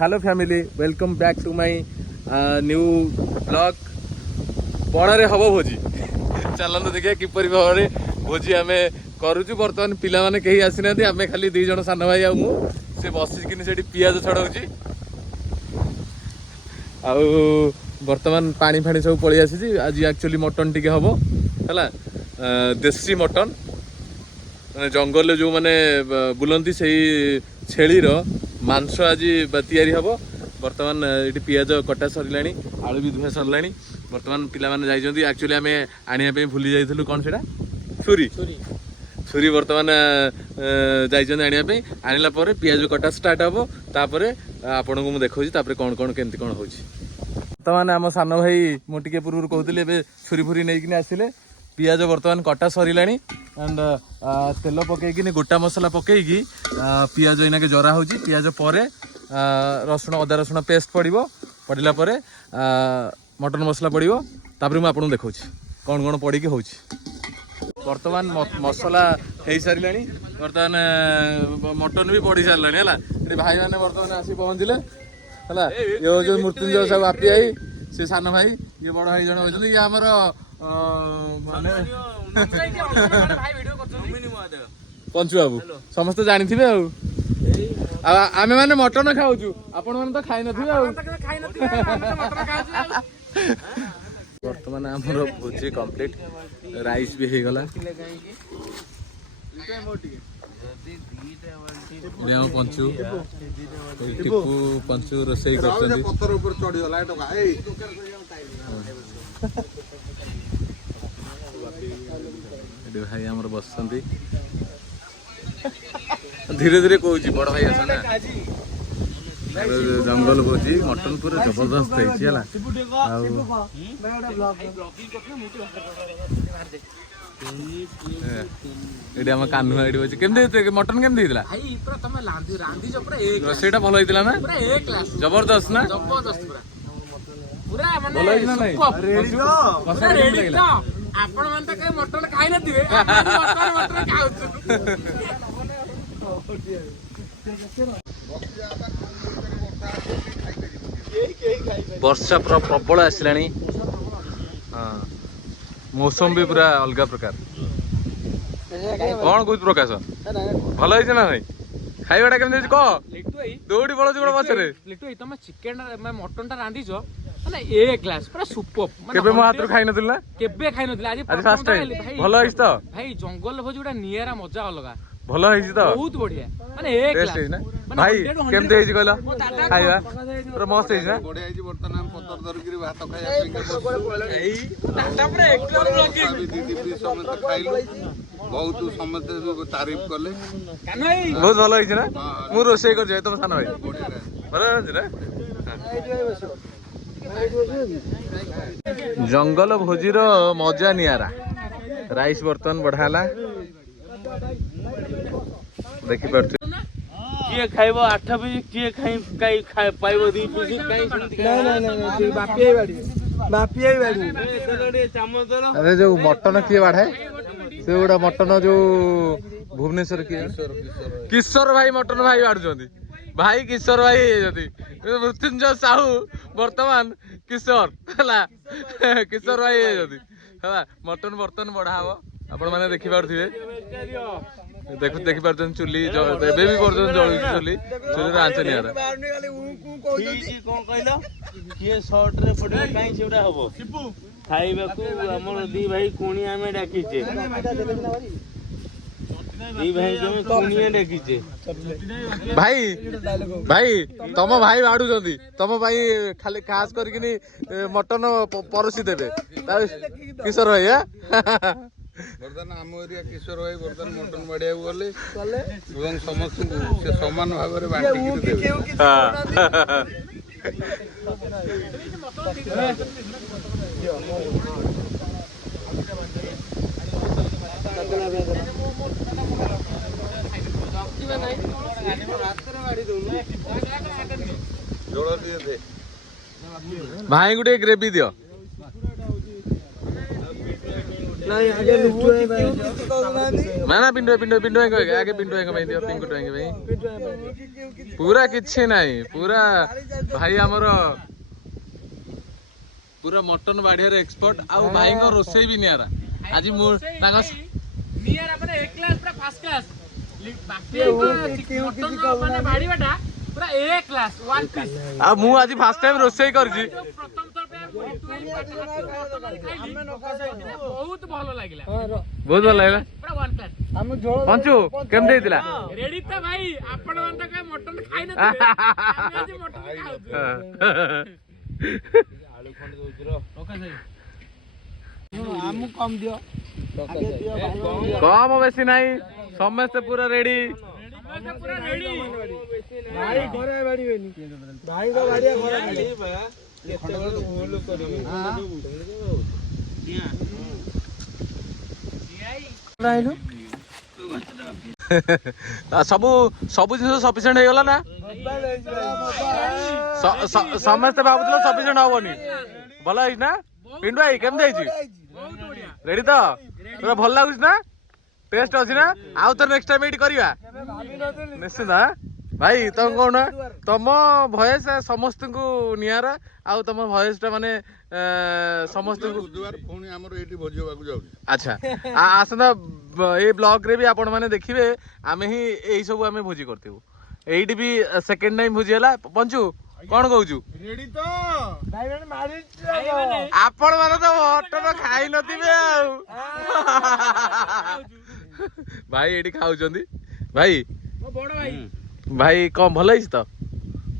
hello family welcome back to my new blog बड़े हम भोजी चलते देखिए किपर भाव में भोजी आम करुचु बर्तमान पिला माने कहीं आसी ना आम खाली 2 जन सान भाई से बसिकिन से पियाज छड़ाऊँगी आउ बर्तमान पानी फाणी सब पलि आसी आज एक्चुअली मटन टी हम है देसी मटन जंगल जो मैंने बुलती से छेलीर मांस आज तैयारी हम बर्तमान ये पियाज कटा सरला आलू भी धुआ सरला बर्तमान पिला एक्चुअली आम आने भूली जाइलु कौन से छुरी छुरी बर्तमान जाने आनला पियाज कटा स्टार्ट हम तापर आपन को देखा कौन कौन केमती कौन हो बर्तमान आम सान भाई मुझे पूर्व कहते छुरी फुरी नहीं आसिले पियाज बर्तमान कटा सरला एंड तेल पकईकि गोटा मसला पकईकि पियाज इना के जरा हो पियाज पर रसुण अदा रसुण पेस्ट पड़ो पड़ला मटन मसला पड़ो तापर मुझे देखा कौन कौन पड़ी हो बर्तमान मसला हो सारा बर्तमान मटन भी पड़ सारा है भाई मैंने बर्तमान आसी पहुँचले है ये जो मृत्युंजय सब आपी आई से सान भाई ये बड़ भाई जन होती ये आमर पंचु बाबू समस्त जानी थे आम मैंने मटन खाऊ आपण मैंने तो खाई बर्तमान आमर भोजी कंप्लीट राइस भी हो गला पंचु टिपू पंचु रोसई कर भाई आमर बस धीरे धीरे कौच बड़ भाई आस जंगल भोजी मटन पूरा जबरदस्त ये आम कान्हू एडी बची केमती मटन केमती रोसईटा भल होता ना जबरदस्त ना आपण मन तो कहीं मटन खाई नथिबे मटन खाउछु वर्षा पूरा प्रबल आसला हाँ मौसम भी पूरा अलग प्रकार कौन कौच प्रकाश भल है ना भाई खाइबाटा केमती कह दौड़ी पड़ो गोटे पछरे लिटू तुम चिकेन मटन टा रांधिछ माने ए क्लास पूरा सुपर केबे मो हाथ खाई नथिला केबे खाई नथिला आज फर्स्ट टाइम भल है तो भाई जंगल भोज गोटा नियारा मजा अलगा भल है तो बहुत बढ़िया माने ए क्लास ना भाई केमते है कहला खाइबा पूरा मस्त है ना बढ़िया है बर्तमान हम पतर दरगिरी भात खाइया एई टाटा पूरा एक नंबर ब्लॉगिंग दीदी समस्त खाइलु बहुत समस्त तारीफ कले कानई बहुत भल है ना मु रोसई कर जाय तुम सान भाई भल है ना जंगल भोजीर मजा नियारा राइस बर्तन बढ़ाला देखि पारछ किए खाइबो 8 बजे किए खाइ पाइबो 2 पीस नहीं बापी आई बाड़ी चामच अरे जो मटन किए बाढ़े से गोटा मटन जो भुवनेश्वर किए किशोर भाई मटन भाई बाढ़ुଛନ୍ତି भाई किशोर भाई जदी मृत्युंजय साहू वर्तमान किशोर हला किशोर भाई जदी हला मटन बर्तन बढ़ाबो आपण माने देखि पारथिबे देखि पारछन चुली एबे भी पर्यंत जळुची चुली आंच नियारा कोन कहलो किए शॉर्ट रे पडे काई सेउडा हबो खाइबाकू हमर दी भाई कोणिया में डाकिचे दी भाई के कोणिया डाकिचे भाई भाई तम भाई बाड़ुଛନ୍ତି तम भाई खाली खास करकिनी मटन परसी देबे किशोर भाई बर्तमान आम एरिया किशोर भाई बर्तमान मटन बढ़िया गले समस्त से समान भाव में बांटिकी भाई गोटे ग्रेवी दियो ना पिंटू पिंटू पिंटू आगे पिंटू भाई दियो पिंटू भाई पूरा किछि नाही पूरा भाई हमर पूरा मटन बाड़ियार एक्सपर्ट आ भाई को रोसई भी नियारा आज मु ताको नियर अपने एक क्लास पूरा फर्स्ट क्लास बाकी मटन माने बाड़ीबाटा पूरा एक क्लास वन पीस आ मु आज फर्स्ट टाइम रोसई करजी प्रथम थर पे बहुत भलो लागिला बहुत भल लागला पूरा वन क्लास पंचू केम देइतिला रेडी त भाई आपण मन त काय मटन खाइ न आज मटन खाउ आलू खंड दोजर ओके सही हमु कम दियो कम बेसी नाही समस्त पूरा रेडी पूरा रेडी भाई घरे बाड़ीबेनी भाई को बाड़िया घरे केते भूल करिवे सब सब जिनिस सफिशिएंट हो गला ना समस्त भाबुतलो सफिशिएंट होबनी भलो है ना पिंडू भाई केम देछि रेडी तो पूरा भल लागुछ ना टेस्ट अछि ना आउ तो नेक्स्ट टाइम एडी करिवा निश्चित भाई तुम कौन तुम भयस समस्त को नियारा आउ तुम भयस टा माने समस्त को बुधवार पुणी हमर एटी भोजिवा को जाउ अच्छा आसना ए ब्लॉग रे भी आपण माने देखिबे आमे ही एई सब आमे भोजी करतेबो एईटी भी सेकंड टाइम भोजी हला पंचू कोन कहूचू रेडी तो भाई मैंने मारी आपण माने तो मटन खाई नथिबे आउ भाई एटी खाउचंदी भाई मो बड़ भाई भाई कम भल है तो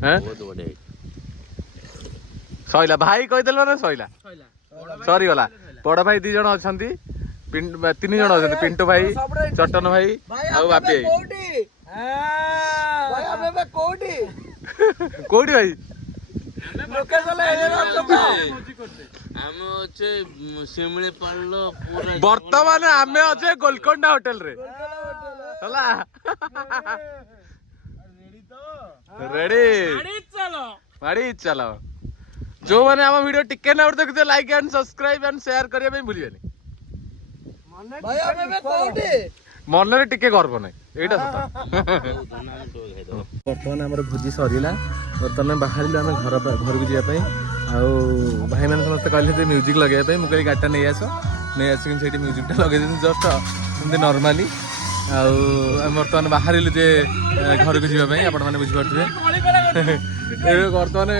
बहुत बढ़िया सैला भाई कहीदेल ना सैला सरी गला बड़ भाई 2 जन अच्छा 3 जन अच्छा पिंटू भाई चटन भाई आउ बापी कोडी भाई बर्तमान आमे अच्छे गोलकोंडा होटल रे हला रेडी गाड़ी चलो जो मैंने आम वीडियो टिके ना देखते like and subscribe and share करने भूलिए मन में टिके गर्व ना एटा सत बर्तमान आम भोजी सरला बर्तमान बाहर आम घर को जावाई भाई मैंने समस्त कहते म्यूजिक लगे मुझे गाड़ीटा नहीं आस नहीं आसिक म्यूजिकटा लगे जस्ट एमती नॉर्मली बर्तमान बाहर जे घर को जावाई आपण मैंने बुझीपे बर्तमान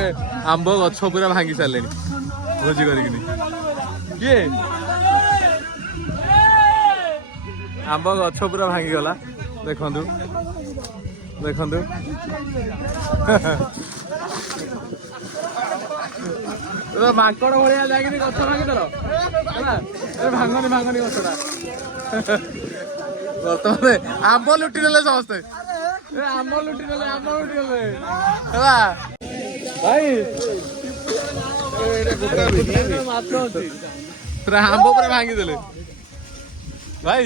आंब गछ पूरा भांगी सारे भोजी कर किए आंब गछ पूरा भांगी गला देखु देखु माकड़ भाया जाकि गछ भांगीदेल भांगनी भांगनी गछटा बर्तमान आंब लुटि नेले समस्ते आंब लुटि नेले भाई पूरा आंब पूरा भांगीदेले भाई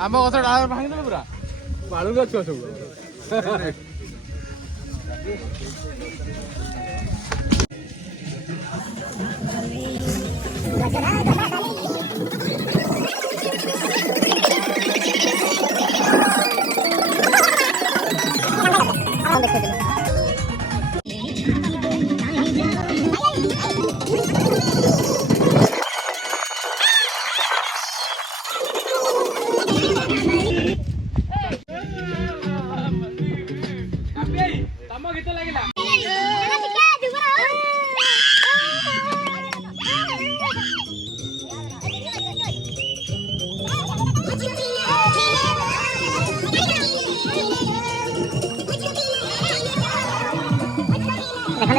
आम गछ डाल भांगीदेले पूरा बालू गछ सब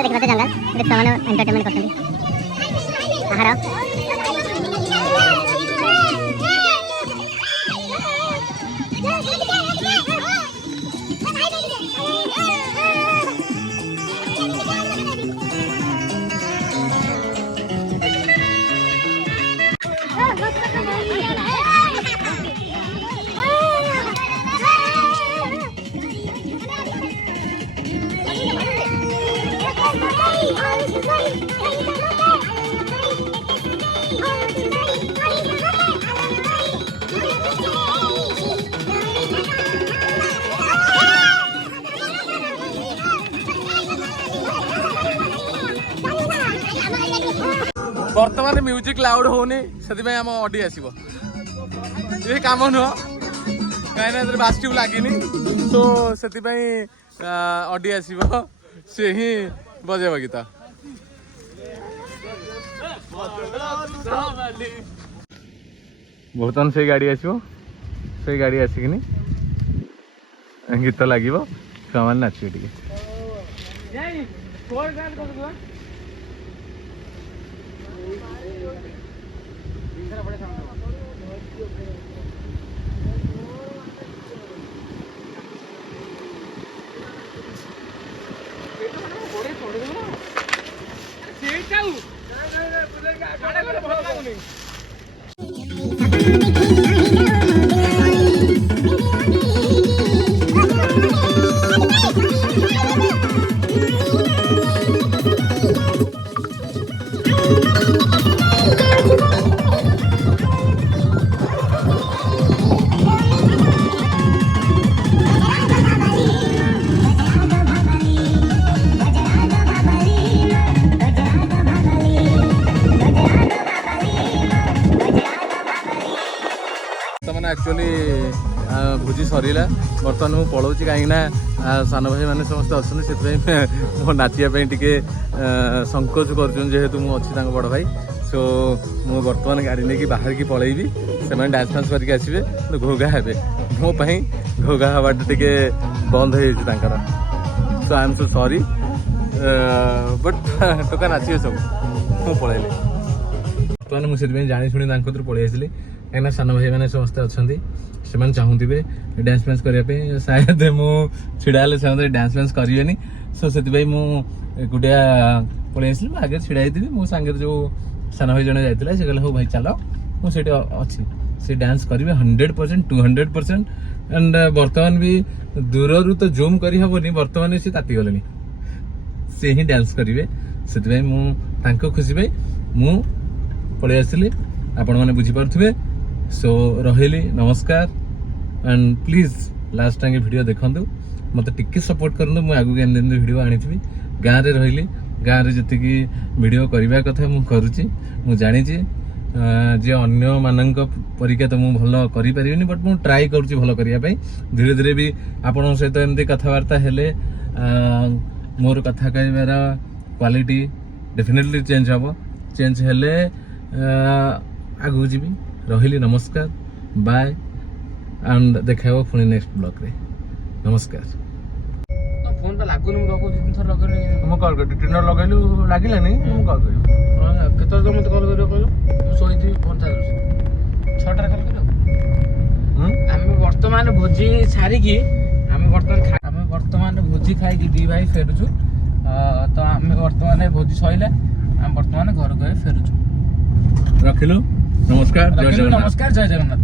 देखते जंगल छुआ मैंने एंटरटेनमेंट करते आहार ବର୍ତ୍ତମାନ ମ୍ୟୁଜିକ୍ ଲାଉଡ୍ ହଉନି ସେଥିପାଇଁ ଆମ ଅଡି ଆସିବ ଏ କାମ ନୁହଁ କାହିଁକିନା ଏଥିରେ ବାସ୍ ଟ୍ୟୁବ୍ ଲାଗିନି ସୋ ସେଥିପାଇଁ ଅଡି ଆସିବ ସେ ହିଁ ବଜେଇବ ଗୀତ ବର୍ତ୍ତମାନ ସେଇ ଗାଡ଼ି ଆସିବ ସେଇ ଗାଡ଼ି ଆସିକିନି ଗୀତ ଲାଗିବ ଛୁଆମାନେ ନାଚିବେ ଟିକେ ବର୍ତ୍ତମାନ ଆକ୍ଚୁଆଲି ଭୋଜି ସରିଲା ବର୍ତ୍ତମାନ ମୁଁ ପଳାଉଛି କାହିଁକିନା ସାନ ଭାଇମାନେ ସମସ୍ତେ ଅଛନ୍ତି ସେଥିପାଇଁ ମୋ ନାଚିବା ପାଇଁ ଟିକେ ସଂକୋଚ କରୁଛନ୍ତି ଯେହେତୁ ମୁଁ ଅଛି ତାଙ୍କ ବଡ଼ ଭାଇ ସୋ ମୁଁ ବର୍ତ୍ତମାନ ଗାଡ଼ି ନେଇକି ବାହାରିକି ପଳେଇବି ସେମାନେ ଡ୍ୟାନ୍ସ ଫ୍ୟାନ୍ସ କରିକି ଆସିବେ ଘୋଘା ହେବେ ମୋ ପାଇଁ ଘୋଘା ହେବାଟା ଟିକେ ବନ୍ଦ ହେଇଯାଇଛି ତାଙ୍କର so I M so sorry but ଟୋକା ନାଚିବେ ସବୁ ମୁଁ ପଳେଇଲି ବର୍ତ୍ତମାନ ମୁଁ ସେଥିପାଇଁ ଜାଣି ଶୁଣି ତାଙ୍କ କତିରୁ ପଳେଇ ଆସିଲି କାହିଁକିନା ସାନ ଭାଇମାନେ ସମସ୍ତେ ଅଛନ୍ତି ସେମାନେ ଚାହୁଁଥିବେ ଡ୍ୟାନ୍ସ ଫ୍ୟାନ୍ସ କରିବା ପାଇଁ ସାୟଦ ମୁଁ ଛିଡ଼ା ହେଲେ ସେମାନେ ଡ୍ୟାନ୍ସ ଫ୍ୟାନ୍ସ କରିବେନି ସୋ ସେଥିପାଇଁ ମୁଁ ଏକୁଟିଆ ପଳେଇ ଆସିଲି ମୁଁ ଆଗରେ ଛିଡ଼ା ହେଇଥିବି ମୋ ସାଙ୍ଗରେ ଯେଉଁ ସାନ ଭାଇ ଜଣେ ଯାଇଥିଲା ସେ କହିଲେ ହଉ ଭାଇ ଚାଲ ମୁଁ ସେଇଠି ଅଛି ସେ ଡ୍ୟାନ୍ସ କରିବେ 100% 200% ଆଣ୍ଡ ବର୍ତ୍ତମାନ ବି ଦୂରରୁ ତ ଜୁମ୍ କରିହେବନି ବର୍ତ୍ତମାନ ସେ ତାତିଗଲେଣି ସେ ହିଁ ଡ୍ୟାନ୍ସ କରିବେ ସେଥିପାଇଁ ମୁଁ ତାଙ୍କ ଖୁସି ପାଇଁ ମୁଁ ପଳେଇ ଆସିଲି ଆପଣମାନେ ବୁଝିପାରୁଥିବେ ସୋ ରହିଲି ନମସ୍କାର and please last time video ଦେଖନ୍ତୁ ମୋତେ ଟିକେ ସପୋର୍ଟ କରନ୍ତୁ ମୁଁ ଆଗକୁ ଏମିତି ଏମିତି ଭିଡ଼ିଓ ଆଣିଥିବି ଗାଁରେ ରହିଲି ଗାଁରେ ଯେତିକି ଭିଡ଼ିଓ କରିବା କଥା ମୁଁ କରୁଛି ମୁଁ ଜାଣିଛି ଯେ ଅନ୍ୟମାନଙ୍କ ପରୀକ୍ଷା ତ ମୁଁ ଭଲ କରିପାରିବିନି ବଟ୍ ମୁଁ ଟ୍ରାଏ କରୁଛି ଭଲ କରିବା ପାଇଁ ଧୀରେ ଧୀରେ ବି ଆପଣଙ୍କ ସହିତ ଏମିତି କଥାବାର୍ତ୍ତା ହେଲେ ମୋର କଥା କହିବାର କ୍ୱାଲିଟି ଡେଫିନେଟଲି ଚେଞ୍ଜ ହେବ ଚେଞ୍ଜ ହେଲେ ଆଗକୁ ଯିବି ରହିଲି ନମସ୍କାର ବାଏ ଆଣ୍ଡ ଦେଖା ହେବ ପୁଣି ନେକ୍ସଟ ବ୍ଲଗ୍ରେ ନମସ୍କାର ଫୋନ୍ ଟା ଲାଗୁନି ମୁଁ ରଖୁଛି ତିନିଥର ଲଗେଇଲି ମୁଁ କଲ୍ କରିବି ଟ୍ରେନର ଲଗେଇଲୁ ଲାଗିଲାନି ମୁଁ କଲ୍ କରିବି କେତେବେଳେ ମୋତେ କଲ୍ କରିବ କହିଲ ମୁଁ ଶୋଇଥିବି ଫୋନ୍ ଚାଲୁଛି 6ଟାରେ କଲ୍ କରିବ ଆମେ ବର୍ତ୍ତମାନ ଭୋଜି ସାରିକି ଆମେ ବର୍ତ୍ତମାନ ଭୋଜି ଖାଇକି ଦି ଭାଇ ଫେରୁଛୁ ତ ଆମେ ବର୍ତ୍ତମାନ ଭୋଜି ସରିଲା ଆମେ ବର୍ତ୍ତମାନ ଘରକୁ ଫେରୁଛୁ ରଖିଲୁ ନମସ୍କାର ଜୟ ଜଗନ୍ନାଥ ନମସ୍କାର ଜୟ ଜଗନ୍ନାଥ